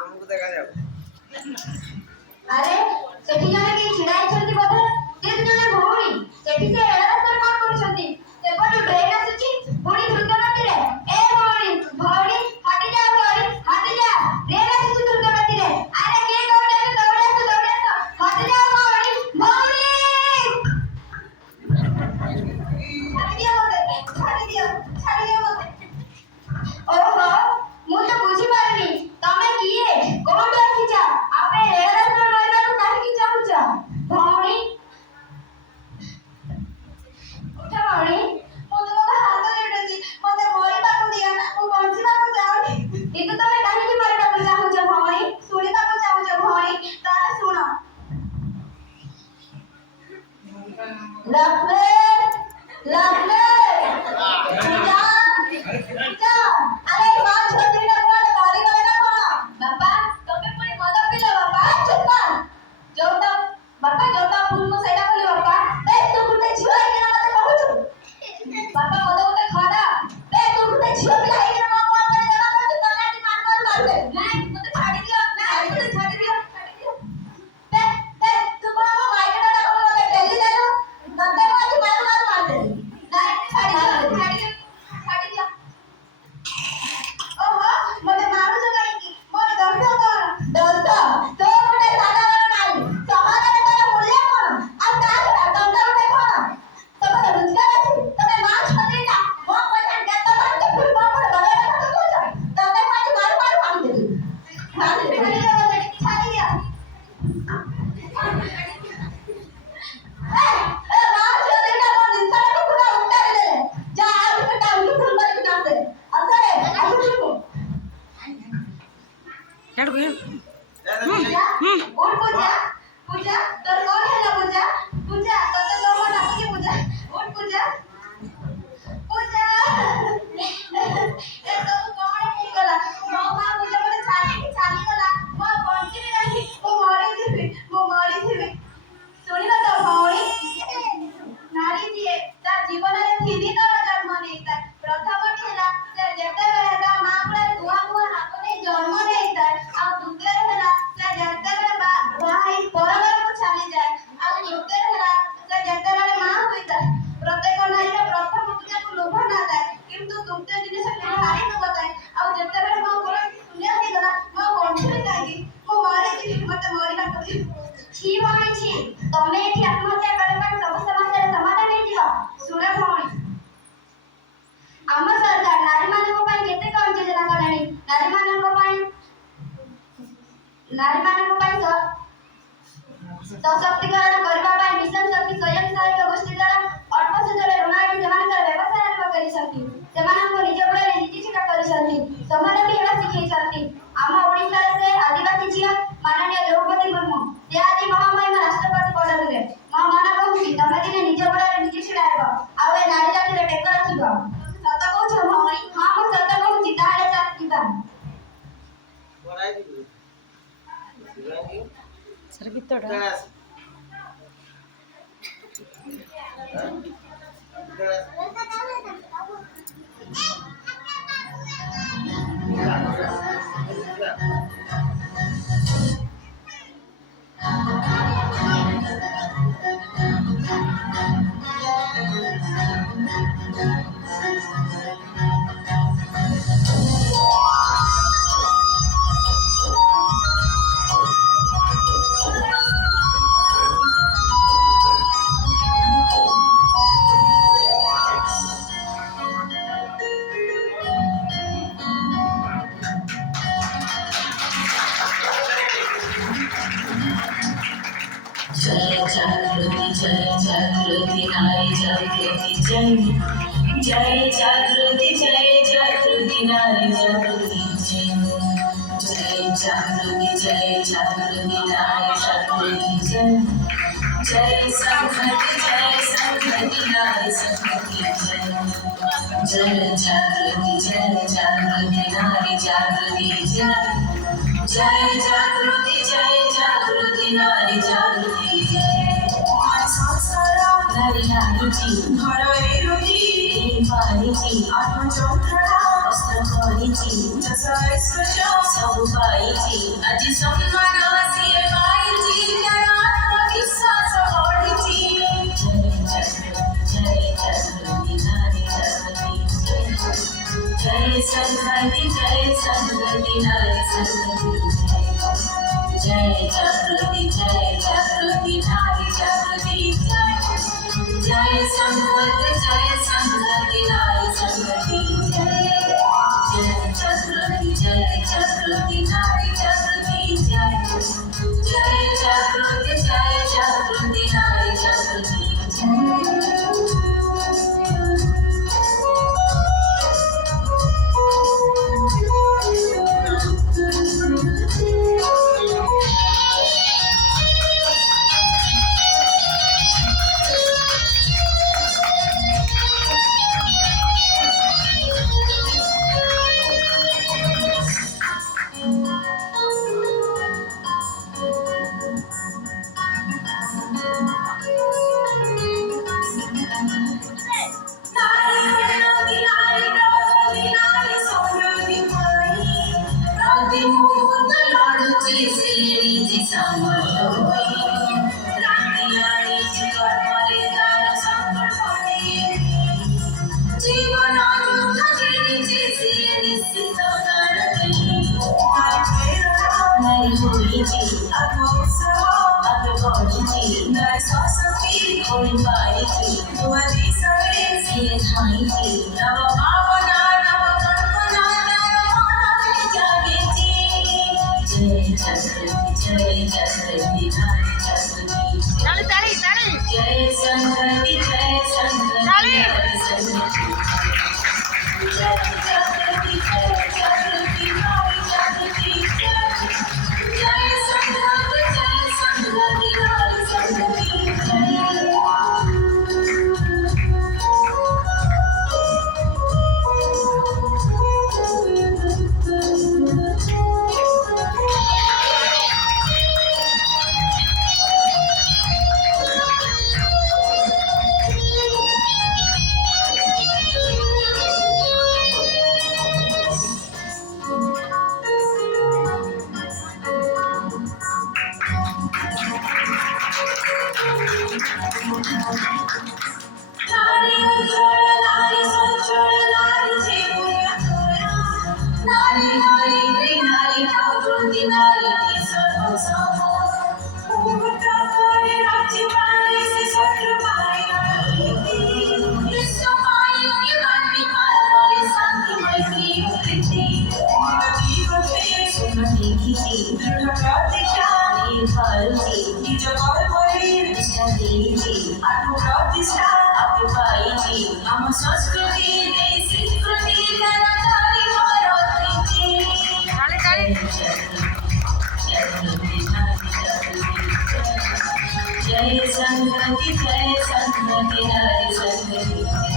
ଆମକୁ ଦେଖାଯାଉ। ଆରେ ସେଠି ଜଣେ କିଏ ଛିଡ଼ା ହେଇଛନ୍ତି ବୋଧେ, ସେ ଜଣେ ଭଉଣୀ। ସେଠି ସେ ରେଳ ରାସ୍ତାରେ କଣ କରୁଛନ୍ତି? ସେପଟୁ ଟ୍ରେନ୍ ଆସୁଛି ପୁଣି ଦ୍ରୁତ ଗତିରେ। ଏ ଭଉଣୀ ଭଉଣୀ ହଟିଯା, ଭଉଣୀ ହଟିଯା, ଟ୍ରେନ୍ ଆସୁଛି ଦ୍ରୁତ ଗତିରେ। ଆରେ କିଏ ଦୌଡ଼ି ଆସ, ଦୌଡ଼ି ଆସ, ଦୌଡ଼ି ଆସ, ହଟିଯା ଭଉଣୀ, ଭଉଣୀ ଛାଡ଼ିଦିଅ ମୋତେ, ଛାଡ଼ିଦିଅ, ଛାଡ଼ିଦିଅ ମୋତେ। ଓହୋ, ମୁଁ ତ ବୁଝିପାରୁନି ତମେ କିଏ, କୋଉଠୁ ଆସିଛ, ଆପେ ରେଳ ରାସ୍ତାରେ ମରିବାକୁ କାହିଁକି ଚାହୁଁଛ? ଭଉଣୀ ଉଠ, ଭଉଣୀ। ମୁଁ ତୁମକୁ ହାତ ଯୋଡୁଛି, ମୋତେ ମରିବାକୁ ଦିଅ, ମୁଁ ବଞ୍ଚିବାକୁ ଚାହୁଁନି। କିନ୍ତୁ ତମେ କାହିଁକି ମରିବାକୁ ଚାହୁଁଛ ଭଉଣୀ? ଶୁଣିବାକୁ ଚାହୁଁଛ ଭଉଣୀ? ତାହେଲେ ଶୁଣ। ଲକ୍ଷ୍ମୀ, ଲକ୍ଷ୍ମୀ, ପୂଜା, ପୂଜା। ଆରେ ମା ଛୋଟିଟା କୁଆଡ଼େ ମରିଗଲେ ନା କଣ? ବାପା ତମେ ପୁଣି ମଦ ପିଇଲ ବାପା? ଚୁପ୍ କର। ଯୋଉଟା ବାପା ଯୋଉଟା ଭୁଲ ମୁଁ ସେଇଟା କଲି ବାପା। ଏ ତୁ ଗୋଟେ ଝିଅ ହେଇକିନା ମୋତେ କହୁଛୁ? ବାପା ମଦ ଗୋଟେ ଖରାପ। ଏ ତୁ ଗୋଟେ ଝିଅ ପିଲା ହେଇକିନା ମୋ ମୁହଁ ଉପରେ ଜମା କରୁଛୁ? ତମେ ଆଜି ମାରିବାକୁ ମାରୁଛେ। ନାଇଁ ମୋତେ ଛାଡ଼ି ଦିଅ, ନାଇଁ ମୋତେ ଛାଡ଼ି ଦିଅ, ଛାଡ଼ି ଦିଅ। ତୁ କଣ ମୋ ମାଇକିନା ଡାକକୁ ମୋତେ ଠେଲି ଦେଲୁ? ତତେ ମୁଁ ଆଜି ମାରୁ ମାରୁ ମାରିଦେବି। ନାଇଁ ଛାଡ଼ି ଦିଅ, ଛାଡ଼ି ଦିଅ, ଛାଡ଼ି ଦିଅ। ଓହୋ, ମୋତେ ମାରୁଛ କାହିଁକି? ମୋର ଦୋଷ କଣ? ଦୋଷ? ତୋ ଗୋଟେ ସାଧାରଣ ନାରୀ, ସମାଜରେ ତୋର ମୂଲ୍ୟ କଣ? ଆଉ ତା ଛଡ଼ା ଦଣ୍ଡ ଗୋଟେ କଣ? ତମର ରୋଜଗାର ଅଛି? ତମେ ମା ଛୋଟିଟା ମୋ ପଇସା କେତେ ମାରୁଛ, ପୁଣି ମୋ ଉପରେ ଦଣ୍ଡର କଥା କହୁଛ? ତତେ ମୁଁ ଆଜି ମାରୁ ମାରୁ ମାରିଦେବି। ଛାଡ଼ି ଦିଅ ମୋତେ, ଛାଡ଼ି ଦିଅ। ଏ ମା ଛୋଟିଟା ମୋ ନିଶାଟାକୁ ପୁରା ଉଠାଇ ଦେଲେ। ଯା ଆଉ ଟିକେ ଟାଉନ ଫୁଲ କରିକି ନାଚେ। ଆସରେ ଆସୁଛୁ। ପୂଜା, ଉଠ ପୂଜା, ପୂଜା ତୋର କଣ ହେଲା ପୂଜା? ପୂଜା ତତେ ତ ମୁଁ ଡାକିକି ପୂଜା, ଉଠ ପୂଜା, ପୂଜା। ଏସବୁ କଣ ହେଇଗଲା? ମୋ ମା ପୂଜା ମୋତେ ଛାଡ଼ିକି ଚାଲିଗଲା। ମୁଁ ଆଉ ବଞ୍ଚିବି ନାହିଁ, ମୁଁ ମରିଯିବି, ମୁଁ ମରିଯିବି। ଶୁଣିଲ ତ ଭଉଣୀ, ନାରୀ ଯିଏ ତା ଜୀବନରେ ତିନି ଥର ଜନ୍ମ ନେଇଥାଏ। ପ୍ରଥମଟି ହେଲା ସେ ଯେତେବେଳେ ତା ମା କୋଳରେ ନୂଆ ନୂଆ ହାତ ନେଇ ଜନ୍ମ ନେଇଥାଏ। ଆଉ ଦ୍ୱିତୀୟରେ ହେଲା ସେ ଯେତେବେଳେ ବାହା ହେଇ ପରଘରକୁ ଚାଲିଯାଏ। ଆଉ ତୃତୀୟରେ ହେଲା ସେ ଯେତେବେଳେ ମା ହୋଇଥାଏ। ପ୍ରତ୍ୟେକ ନାରୀର ପ୍ରଥମ ପୂଜାକୁ ଲୋଭ ନଥାଏ, କିନ୍ତୁ ତୃତୀୟ ଜିନିଷଟି ଭାରି ଲୋଭ ଥାଏ। ଆଉ ଯେତେବେଳେ ମୋ କୋଳ ଶୂନ୍ୟ ହେଇଗଲା, ମୁଁ ଆଉ ବଞ୍ଚିବି କାହିଁକି? ମୁଁ ମରିଯିବି, ମୋତେ ମରିବାକୁ ଦିଅ। छी ଭଉଣୀ छी, ତମେ ଏଠି ଆତ୍ମହତ୍ୟା କରିବା ପାଇଁ ସବୁ ସମସ୍ୟାର ସମାଧାନ ହେଇଯିବ? ଶୁଣ ଭଉଣୀ, ଆମ ସରକାର ନାରୀମାନଙ୍କ ପାଇଁ କେତେ କଣ ଯୋଜନା କଲେଣି। ନାରୀମାନଙ୍କ ପାଇଁ ସଶକ୍ତିକରଣ କରିବା ପାଇଁ ମିଶନ ଶକ୍ତି ସ୍ୱୟଂ ସହାୟକ ଗୋଷ୍ଠୀ ଦ୍ୱାରା ଅଳ୍ପ ସୁଧରେ ଋଣ ଆଣି ସେମାନଙ୍କର ବ୍ୟବସାୟ ଆରମ୍ଭ କରିଛନ୍ତି। ସେମାନଙ୍କୁ ନିଜ ଗୋଡ଼ରେ ନିଜେ ଛିଡ଼ା କରିଛନ୍ତି। ସ୍ୱାବଲମ୍ବୀ ହେବା ଶିଖେଇଛନ୍ତି। ଆମ ଓଡ଼ିଶାରେ ସେ ଆଦିବାସୀ ଝିଅ ମାନନୀୟ ଦ୍ରୌପଦୀ ମୁର୍ମୁ, ସେ ଆଜି ମହାମହିମ ରାଷ୍ଟ୍ରପତି ପଦବୀରେ। ମୋ ମନ କହୁଛି ତମେ ଦିନେ ନିଜ ଗୋଡ଼ରେ ନିଜେ ଛିଡ଼ା ହେବ, ଆଉ ଏ ନାରୀ ଜାତିର ଟେକ ରଖିବ। ସତ କହୁଛ ଭଉଣୀ? ହଁ ମୁଁ ସତ କହୁଛି। ତାହେଲେ ଚାଲ ଯିବା। सर गीतटा जय जागृति नारी जागृति जय जय जागृति नारी जागृति जय जागृति नारी जागृति जय जय संहति नारी संहति जय जागृति नारी जागृति जय जय जागृति नारी जागृति जय नारी नारीची घरे रुची पाणीची आत्मचंद्रणा वस्त्र करीची जसं सब पाईची अति सम्मान असिए पाइची त्याला आत्मविश्वास वाढीची जय छत्रपती नारी छत्रपती जय संघटी नारी संघटी जय छत्रपती नारी छत्रपती जय संघटी नारी संघटी जय छत्रपती नारी छत्रपती जय छत्रपती नारी छत्रपती जय संघटी नारी संघटी